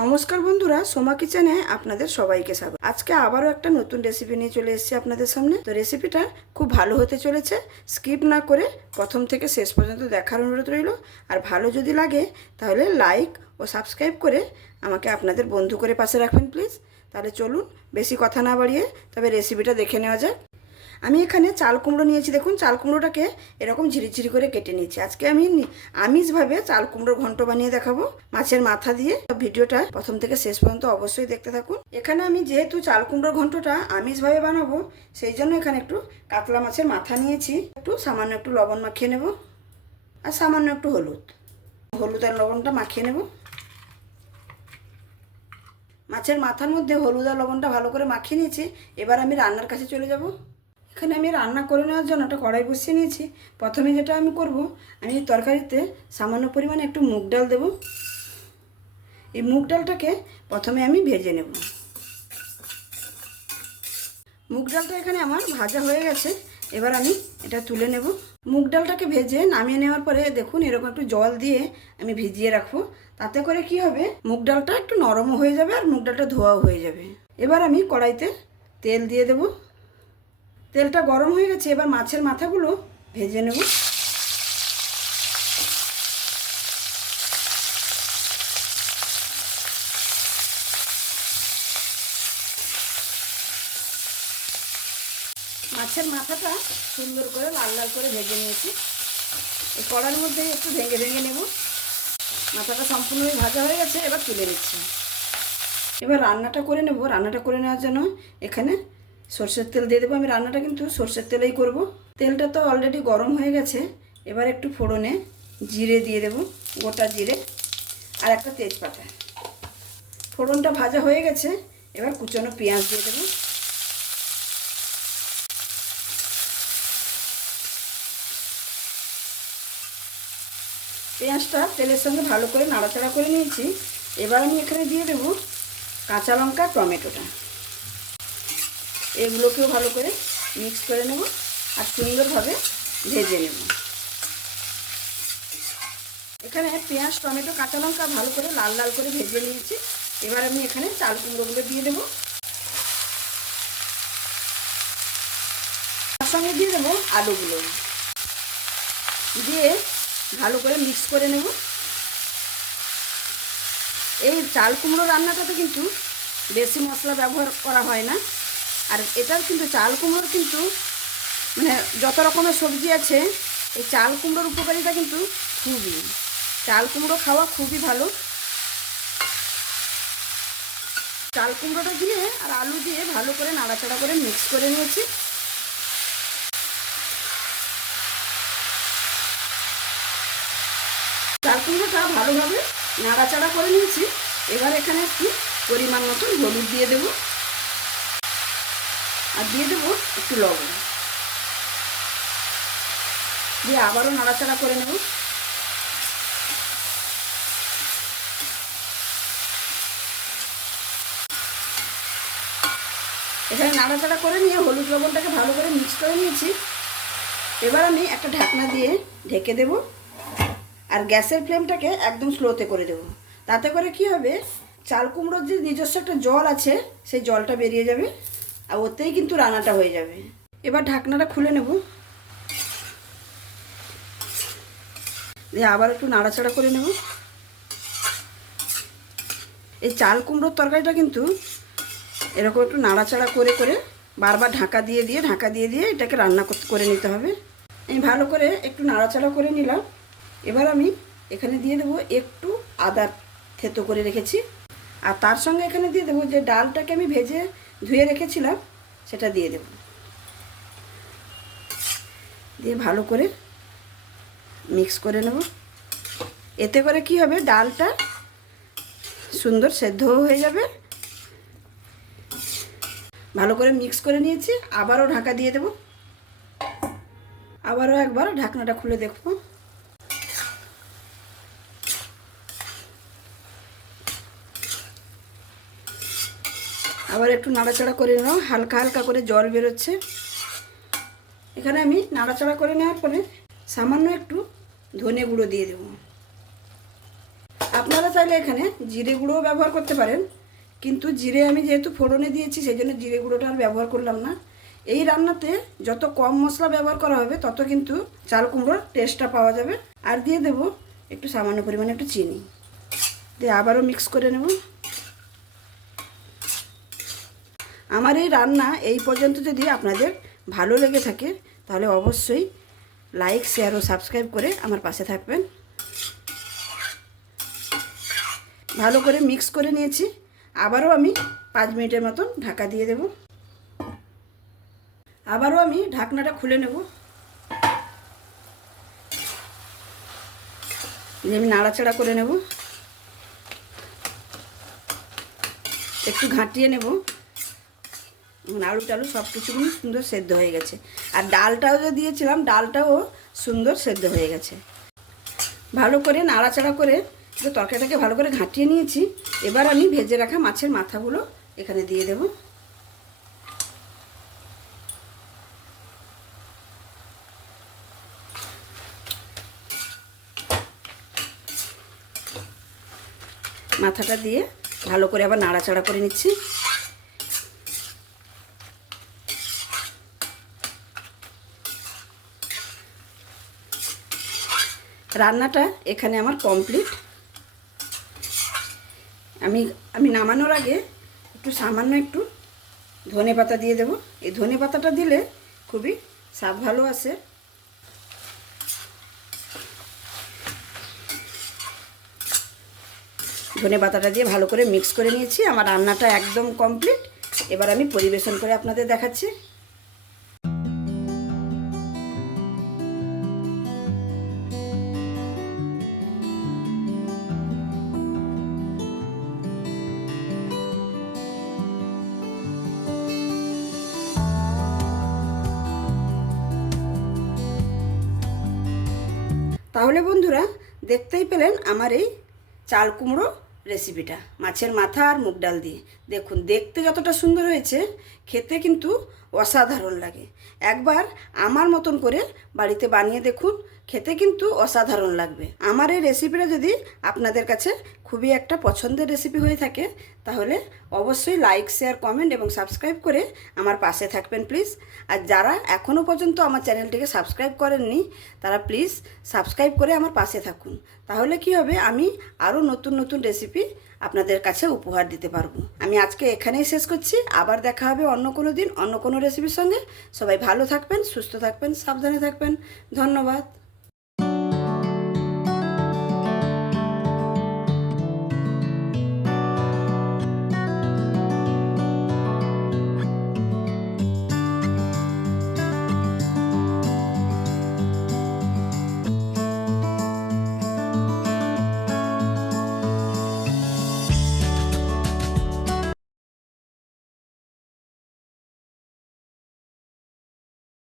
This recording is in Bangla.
নমস্কার বন্ধুরা, সোমা কিচেনে আপনাদের সবাইকে স্বাগত। আজকে আবারও একটা নতুন রেসিপি নিয়ে চলে এসেছি আপনাদের সামনে। তো রেসিপিটা খুব ভালো হতে চলেছে, স্কিপ না করে প্রথম থেকে শেষ পর্যন্ত দেখার অনুরোধ রইল। আর ভালো যদি লাগে তাহলে লাইক ও সাবস্ক্রাইব করে আমাকে আপনাদের বন্ধু করে পাশে রাখবেন প্লিজ। তাহলে চলুন বেশি কথা না বাড়িয়ে তবে রেসিপিটা দেখে নেওয়া যাক। আমি এখানে চাল কুমড়ো নিয়েছি, দেখুন চাল কুমড়োটাকে এরকম ঝিরিঝিরি করে কেটে নিয়েছি। আজকে আমি আমিষভাবে চাল কুমড়োর ঘন্ট বানিয়ে দেখাবো মাছের মাথা দিয়ে। ভিডিওটা প্রথম থেকে শেষ পর্যন্ত অবশ্যই দেখতে থাকুন। এখানে আমি যেহেতু চাল কুমড়োর ঘন্টটা আমিষভাবে বানাবো, সেই জন্য এখানে একটু কাতলা মাছের মাথা নিয়েছি। সামান্য একটু লবণ মাখিয়ে নেব আর সামান্য একটু হলুদ আর লবণটা মাখিয়ে নেব। মাছের মাথার মধ্যে হলুদ আর লবণটা ভালো করে মাখিয়ে নিয়েছি। এবার আমি রান্নার কাছে চলে যাব। এখানে আমি রান্না করে নেওয়ার জন্য একটা কড়াই বসিয়ে নিয়েছি। প্রথমে যেটা আমি করব, আমি তরকারিতে সামান্য পরিমাণে একটু মুগ ডাল দেব। এই মুগ ডালটাকে প্রথমে আমি ভেজে নেব। মুগ ডালটা এখানে আমার ভাজা হয়ে গেছে। এবার আমি এটা তুলে নেব। মুগ ডালটাকে ভেজে নামিয়ে নেওয়ার পরে দেখুন এরকম একটু জল দিয়ে আমি ভিজিয়ে রাখবো। তাতে করে কি হবে, মুগ ডালটা একটু নরমও হয়ে যাবে আর মুগ ডালটা ধোয়াও হয়ে যাবে। এবার আমি কড়াইতে তেল দিয়ে দেব। তেলটা গরম হয়ে গেছে। এবার মাছের মাথাগুলো ভেজে নেব। মাছের মাথাটা সুন্দর করে লাল লাল করে ভেজে নিয়েছি। এই কড়ার মধ্যে একটু ভেঙে ভেঙে নেব। মাথাটা সম্পূর্ণভাবে ভাজা হয়ে গেছে, এবার তুলে নিচ্ছি। এবার রান্নাটা করে নেব। রান্নাটা করে নেওয়ার জন্য এখানে সরষের তেল দিয়ে দেবো। আমি রান্নাটা কিন্তু সরষের তেলেই করব। তেলটা তো অলরেডি গরম হয়ে গেছে। এবার একটু ফোড়নে জিরে দিয়ে দেব, গোটা জিরে আর একটা তেজপাতা। ফোড়নটা ভাজা হয়ে গেছে। এবার কুচনো পেঁয়াজ দিয়ে দেব। পেঁয়াজটা তেলের সঙ্গে ভালো করে নাড়াচাড়া করে নিয়েছি। এবার আমি এখানে দিয়ে দেব কাঁচা লঙ্কা, টমেটোটা। এগুলোকেও ভালো করে মিক্স করে নেব আর সুন্দরভাবে ভেজে নেব। এখানে পেঁয়াজ, টমেটো, কাঁচা লঙ্কা ভালো করে লাল লাল করে ভেজে নিয়েছি। এবার আমি এখানে চাল কুমড়োগুলো দিয়ে দেবো। তার সঙ্গে দিয়ে দেবো আলুগুলো, দিয়ে ভালো করে মিক্স করে নেব। এই চাল কুমড়ো রান্নাটাতে কিন্তু বেশি মশলা ব্যবহার করা হয় না। আর এটার কিন্তু চাল কুমড়োর কিন্তু যত রকমের সবজি আছে, এই চাল কুমড়োর উপকারিতা কিন্তু খুবই। চাল কুমড়ো খাওয়া খুবই ভালো। চাল কুমড়োটা দিয়ে আর আলু দিয়ে ভালো করে নাড়াচাড়া করে মিক্স করে নিয়েছি। চাল কুমড়োটা ভালোভাবে নাড়াচাড়া করে নিয়েছি। এবার এখানে একটু পরিমাণ মতন হলুদ দিয়ে দেব আর দিয়ে দেবো একটু লবণ, দিয়ে আবারও নাড়াচাড়া করে নেব। এখানে নাড়াচাড়া করে নিয়ে হলুদ লবণটাকে ভালো করে মিক্স করে নিয়েছি। এবার আমি একটা ঢাকনা দিয়ে ঢেকে দেব আর গ্যাসের ফ্লেমটাকে একদম স্লোতে করে দেব। তাতে করে কি হবে, চাল কুমড়োর যে নিজস্ব একটা জল আছে সেই জলটা বেরিয়ে যাবে আর ওতেই কিন্তু রান্নাটা হয়ে যাবে। এবার ঢাকনাটা খুলে নেব, দিয়ে আবার একটু নাড়াচাড়া করে নেব। এই চাল কুমড়োর তরকারিটা কিন্তু এরকম একটু নাড়াচাড়া করে করে বারবার ঢাকা দিয়ে দিয়ে এটাকে রান্না করে নিতে হবে। আমি ভালো করে একটু নাড়াচাড়া করে নিলাম। এবার আমি এখানে দিয়ে দেবো একটু আদা থেতো করে রেখেছি আর তার সঙ্গে এখানে দিয়ে দেবো যে ডালটাকে আমি ভেজে ধুয়ে রেখেছিলাম, সেটা দিয়ে দেব। দিয়ে ভালো করে মিক্স করে নেব। এতে করে কি হবে, ডালটা সুন্দর সেদ্ধও হয়ে যাবে। ভালো করে মিক্স করে নিয়েছি। আবারও ঢাকা দিয়ে দেব। আবারও একবার ঢাকনাটা খুলে দেখব। আবার একটু নাড়াচাড়া করে নেব। হালকা হালকা করে জল বেরোচ্ছে। এখানে আমি নাড়াচাড়া করে নেওয়ার পরে সামান্য একটু ধনে গুঁড়ো দিয়ে দেব আপনারা চাইলে এখানে জিরে গুঁড়োও ব্যবহার করতে পারেন, কিন্তু জিরে আমি যেহেতু ফোড়নে দিয়েছি সেই জন্য জিরে গুঁড়োটা আর ব্যবহার করলাম না। এই রান্নাতে যত কম মশলা ব্যবহার করা হবে তত কিন্তু চাল কুমড়োর টেস্টটা পাওয়া যাবে। আর দিয়ে দেব একটু সামান্য পরিমাণে একটু চিনি দিয়ে আবারও মিক্স করে নেব। আমার এই রান্না এই পর্যন্ত যদি আপনাদের ভালো লেগে থাকে তাহলে অবশ্যই লাইক, শেয়ার ও সাবস্ক্রাইব করে আমার পাশে থাকবেন। ভালো করে মিক্স করে নিয়েছি, আবারও আমি 5 মিনিটের মতন ঢাকা দিয়ে দেব। আবারও আমি ঢাকনাটা খুলে নেব, আমি নাড়াচাড়া করে নেব, একটু ঘাঁটিয়ে নেব। আলু টালু সব কিছু সুন্দর সেদ্ধ হয়ে গেছে, আর ডালটাও যে দিয়েছিলাম ডালটাও সুন্দর সেদ্ধ হয়ে গেছে। ভালো করে নাড়াচাড়া করে তরকারিটাকে ভালো করে ঘাঁটিয়ে নিয়েছি। এবার আমি ভেজে রাখা মাছের মাথাগুলো এখানে দিয়ে দেব। মাথাটা দিয়ে ভালো করে আবার নাড়াচাড়া করে নিচ্ছি। রান্নাটা এখানে আমার কমপ্লিট। আমি নামানোর আগে সামান্য একটু ধনেপাতা দিয়ে দেব। এই ধনেপাতাটা দিলে খুবই স্বাদ ভালো আসে। ধনেপাতাটা দিয়ে ভালো করে মিক্স করে নিয়েছি। আমার রান্নাটা একদম কমপ্লিট। এবার আমি পরিবেশন করে আপনাদের দেখাচ্ছি। তাহলে বন্ধুরা দেখতেই পেলেন আমার এই চাল কুমড়ো রেসিপিটা, মাছের মাথা আর মুগ ডাল দিয়ে। দেখুন দেখতে যতটা সুন্দর হয়েছে, খেতে কিন্তু অসাধারণ লাগে। একবার আমার মতন করে বাড়িতে বানিয়ে দেখুন, খেতে কিন্তু অসাধারণ লাগবে। আমার এই রেসিপিটা যদি আপনাদের কাছে খুবই একটা পছন্দের রেসিপি হয়ে থাকে তাহলে অবশ্যই লাইক, শেয়ার, কমেন্ট এবং সাবস্ক্রাইব করে আমার পাশে থাকবেন প্লিজ। আর যারা এখনও পর্যন্ত আমার চ্যানেলটিকে সাবস্ক্রাইব করেননি তারা প্লিজ সাবস্ক্রাইব করে আমার পাশে থাকুন। তাহলে কি হবে, আমি আরও নতুন নতুন রেসিপি আপনাদের কাছে উপহার দিতে পারবো। আমি আজকে এখানেই শেষ করছি। আবার দেখা হবে অন্য কোনো দিন অন্য কোনো রেসিপির সঙ্গে। সবাই ভালো থাকবেন, সুস্থ থাকবেন, সাবধানে থাকবেন। ধন্যবাদ।